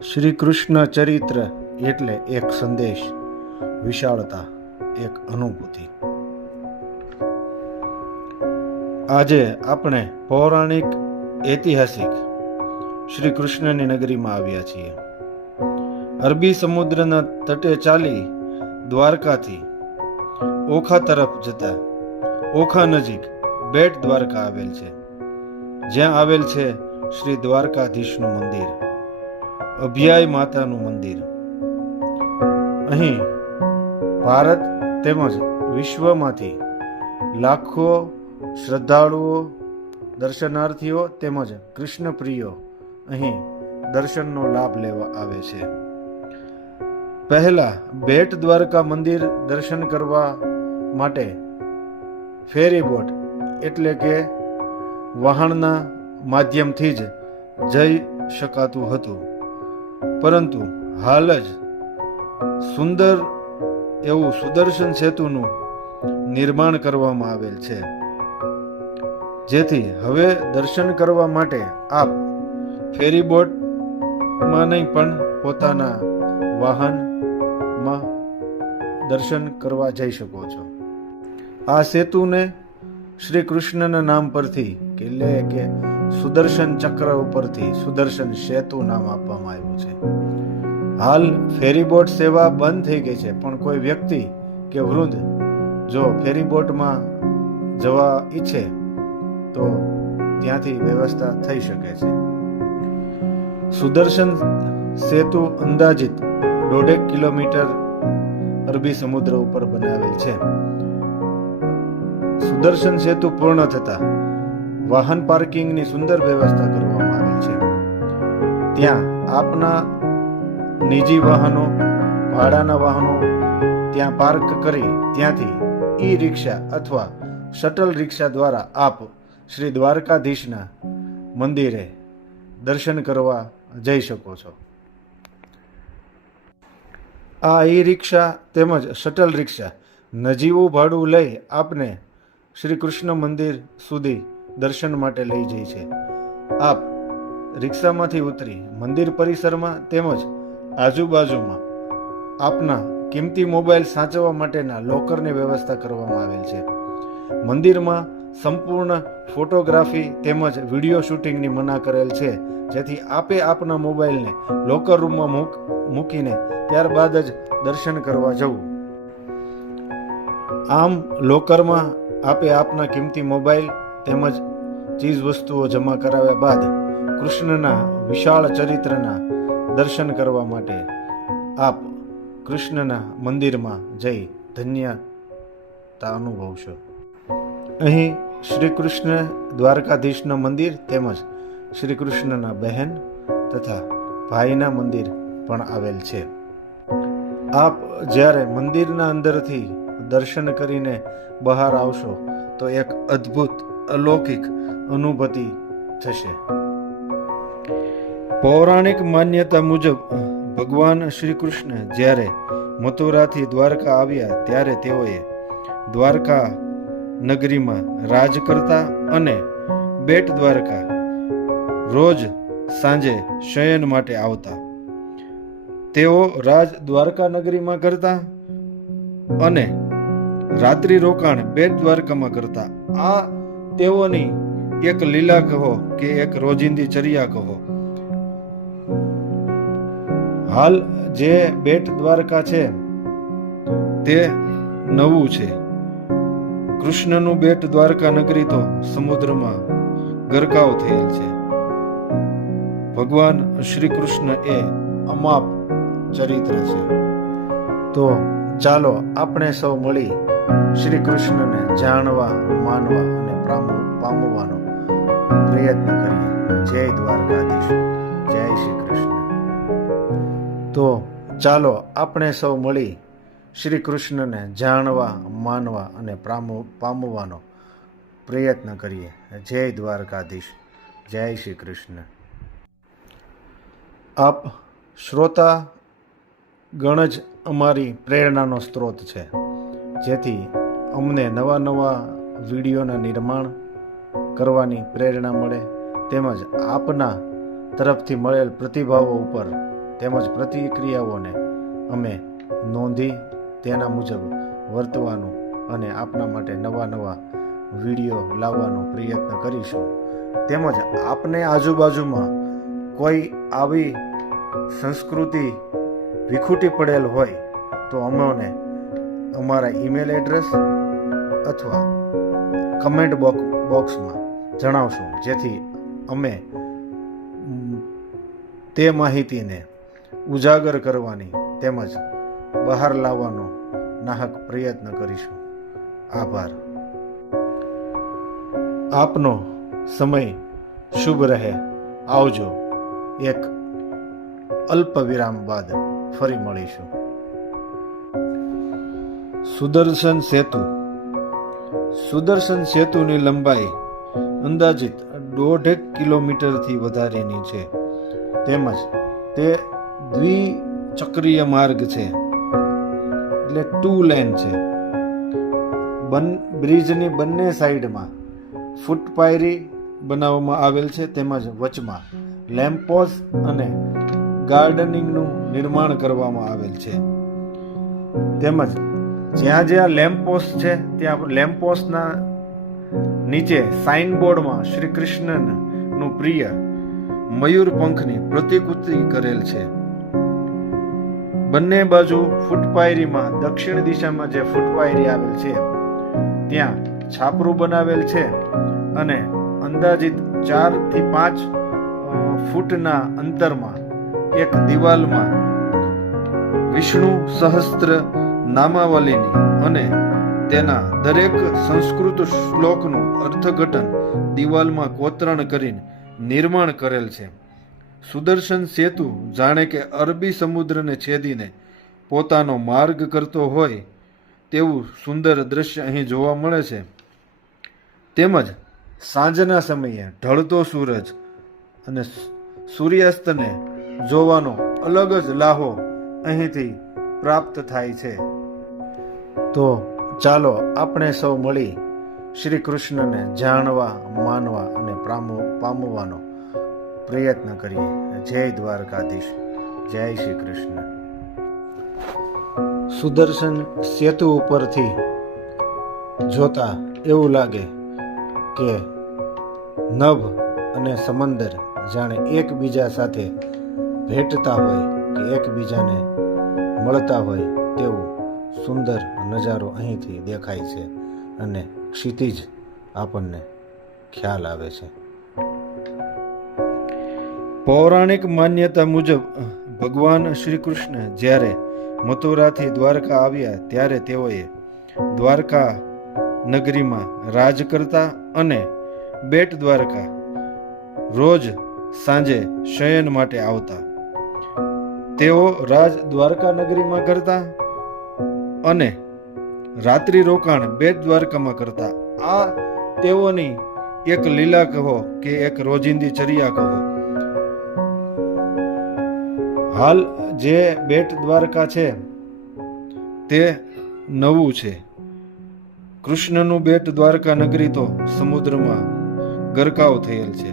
શ્રી કૃષ્ણ ચરિત્ર એટલે એક સંદેશ, વિશાળતા, એક અનુભૂતિ. આજે આપણે પૌરાણિક ઐતિહાસિક શ્રી કૃષ્ણની નગરીમાં આવ્યા છીએ. અરબી સમુદ્રના તટે ચાલી દ્વારકાથી ઓખા તરફ જતા ઓખા નજીક બેટ દ્વારકા આવેલ છે, જ્યાં આવેલ છે શ્રી દ્વારકાધીશનું મંદિર, અભયાય માતાનું મંદિર. અહીં ભારત તેમજ વિશ્વમાંથી લાખો શ્રદ્ધાળુઓ, દર્શનાર્થીઓ તેમજ કૃષ્ણ પ્રિયો અહીં દર્શનનો લાભ લેવા આવે છે. પહેલા બેટ દ્વારકા મંદિર દર્શન કરવા માટે ફેરી બોટ એટલે કે વહાણના માધ્યમથી જ જઈ શકાતું હતું, પરંતુ હાલ જ સુંદર એવું સુદર્શન સેતુનું નિર્માણ કરવામાં આવેલ છે, જેથી હવે દર્શન કરવા માટે આપ ફેરી બોટમાં નહીં પણ પોતાના વાહનમાં દર્શન કરવા જઈ શકો છો. આ સેતુને શ્રી કૃષ્ણના નામ પરથી એટલે કે સુદર્શન ચક્ર ઉપરથી સુદર્શન સેતુ નામ આપવામાં આવ્યું છે. હાલ ફેરીબોટ સેવા બંધ થઈ ગઈ છે, પણ કોઈ વ્યક્તિ કે વૃદ્ધ જો ફેરીબોટમાં જવા ઈચ્છે તો ત્યાંથી વ્યવસ્થા થઈ શકે છે. સુદર્શન સેતુ અંદાજિત 1.5 કિલોમીટર અરબી સમુદ્ર ઉપર બનાવેલ છે. સુદર્શન સેતુ પૂર્ણ થતા વાહન પાર્કિંગની સુંદર વ્યવસ્થા કરવામાં આવેલ છે. ત્યાં આપના નિજી વાહનો, ભાડાના વાહનો ત્યાં પાર્ક કરી ત્યાંથી ઈ રિક્ષા અથવા શટલ રિક્ષા દ્વારા આપ શ્રી દ્વારકાધીશના મંદિરે દર્શન કરવા જઈ શકો છો. આ ઈ રિક્ષા તેમજ શટલ રિક્ષા નજીવું ભાડું લઈ આપને શ્રી કૃષ્ણ મંદિર સુધી દર્શન માટે લઈ જાય છે. આપ રિક્ષામાંથી ઉતરી મંદિર પરિસરમાં તેમજ આજુબાજુમાં આપના કિંમતી મોબાઈલ સાચવવા માટેના લોકરની વ્યવસ્થા કરવામાં આવેલ છે. મંદિરમાં સંપૂર્ણ ફોટોગ્રાફી તેમજ વિડીયો શૂટિંગની મના કરેલ છે, જેથી આપે આપના મોબાઈલને લોકર રૂમમાં મૂકીને ત્યારબાદ જ દર્શન કરવા જવું. આમ લોકરમાં આપે આપના કિંમતી મોબાઈલ તેમજ ચીજ વસ્તુઓ જમા કરાવ્યા બાદ કૃષ્ણના વિશાળ ચરિત્રના દર્શન કરવા માટે આપ કૃષ્ણના મંદિરમાં જઈ ધન્યતા અનુભવશો. અહીં શ્રી કૃષ્ણ દ્વારકાધીશનું મંદિર તેમજ શ્રી કૃષ્ણના બહેન તથા ભાઈના મંદિર પણ આવેલ છે. આપ જ્યારે મંદિરના અંદરથી દર્શન કરીને બહાર આવશો તો એક અદ્ભુત અલૌકિક અનુભૂતિ થશે. પૌરાણિક માન્યતા મુજબ ભગવાન શ્રી કૃષ્ણ જ્યારે મથુરાથી દ્વારકા આવ્યા ત્યારે તેઓએ દ્વારકા નગરીમાં રાજ કરતા અને બેટ દ્વારકા રોજ સાંજે શયન માટે આવતા. તેઓ રાજ દ્વારકા નગરીમાં કરતા અને રાત્રિ રોકાણ બેટ દ્વારકામાં કરતા. આ તેઓની એક લીલા કહો કે એક રોજિંદી ચર્યા કહો. હાલ જે બેટ દ્વારકા છે તે નવું છે. કૃષ્ણનું બેટ દ્વારકા નગરી તો સમુદ્રમાં ગરકાવ થયેલ છે. ભગવાન શ્રી કૃષ્ણ એ અમાપ ચરિત્ર છે. તો ચાલો આપણે સૌ મળી શ્રી કૃષ્ણને જાણવા, માનવા અને પામવાનો પ્રયત્ન કરીએ. જય દ્વારકાધીશ, જય શ્રી કૃષ્ણ. તો ચાલો આપણે સૌ મળી શ્રી કૃષ્ણને જાણવા, માનવા અને પામવાનો પ્રયત્ન કરીએ. જય દ્વારકાધીશ, જય શ્રી કૃષ્ણ. આપ શ્રોતા ગણ જ અમારી પ્રેરણાનો સ્ત્રોત છે, જેથી અમને નવા નવા વિડીયોના નિર્માણ કરવાની પ્રેરણા મળે તેમજ આપના તરફથી મળેલ પ્રતિભાવો ઉપર તેમજ પ્રતિક્રિયાઓને અમે નોંધી તેના મુજબ વર્તવાનું અને આપના માટે નવા વિડીયો લાવવાનો પ્રયત્ન કરીશું. તેમજ આપને આજુબાજુમાં કોઈ આવી સંસ્કૃતિ વિખૂટી પડેલ હોય તો અમને અમારા ઈમેલ એડ્રેસ અથવા કમેન્ટ બોક્સમાં જણાવશું, જેથી અમે તે માહિતીને ઉજાગર કરવાની તેમજ બહાર લાવવાનો નાહક પ્રયત્ન કરીશું. આભાર. આપનો સમય શુભ રહે. આવજો. એક અલ્પ વિરામ બાદ ફરી મળીશું. સુદર્શન સેતુ. સુદર્શન સેતુની લંબાઈ અંદાજિત 1.5 કિલોમીટરથી વધારેની છે, તેમજ તે દ્વિચક્રીય માર્ગ છે, એટલે 2 લેન છે. બ્રિજની બંને સાઈડમાં ફૂટપાયરી બનાવવામાં આવેલ છે, તેમજ વચમાં લેમ્પપોસ્ટ અને ગાર્ડનિંગનું નિર્માણ કરવામાં આવેલ છે. તેમજ જ્યાં લેમ્પપોસ્ટ છે ત્યાં લેમ્પપોસ્ટના નીચે સાઇનબોર્ડમાં શ્રી કૃષ્ણનું પ્રિય મયુર પંખની પ્રતિકૃતિ કરેલ છે. બંને બાજુ ફૂટપાયરીમાં દક્ષિણ દિશામાં જે ફૂટપાયરી આવેલ છે ત્યાં છાપરું બનાવેલ છે અને અંદાજિત 4 થી 5 ફૂટના અંતરમાં એક દિવાલમાં વિષ્ણુ સહસ્ત્ર નામાવલીની અને તેના દરેક સંસ્કૃત શ્લોકનું અર્થઘટન દિવાલમાં કોતરણ કરીને નિર્માણ કરેલ છે. સુદર્શન સેતુ જાણે કે અરબી સમુદ્રને છેદીને પોતાનો માર્ગ કરતો હોય તેવું સુંદર દ્રશ્ય અહીં જોવા મળે છે. તેમજ સાંજના સમયે ઢળતો સૂરજ અને સૂર્યાસ્તને જોવાનો અલગ જ લાહો અહીંથી પ્રાપ્ત થાય છે. તો ચાલો આપણે સૌ મળી શ્રી કૃષ્ણને જાણવા, માનવા અને પામવાનો પ્રયત્ન કરીએ. જય દ્વારકાધીશ. જય શ્રી કૃષ્ણ. સુદર્શન સેતુ ઉપરથી જોતા એવું લાગે કે નભ અને સમંદર જાણે એકબીજા સાથે ભેટતા હોય કે એકબીજાને મળતા હોય તેવું સુંદર નજારો અહીંથી દેખાય છે અને ક્ષિતિજ આપણને ખ્યાલ આવે છે. પૌરાણિક માન્યતા મુજબ ભગવાન શ્રી કૃષ્ણ જ્યારે મથુરાથી દ્વારકા આવ્યા ત્યારે તેઓએ દ્વારકા નગરીમાં રાજ કરતા અને બેટ દ્વારકા રોજ સાંજે શયન માટે આવતા. તેઓ રાજ દ્વારકા નગરીમાં કરતા અને રાત્રિ રોકાણ બેટ દ્વારકામાં કરતા. આ તેઓની એક લીલા કહો કે એક રોજિંદી ચર્યા કહો. હાલ જે બેટ દ્વારકા છે તે નવું છે. કૃષ્ણનું બેટ દ્વારકા નગરી તો સમુદ્રમાં ગરકાવ થયેલ છે.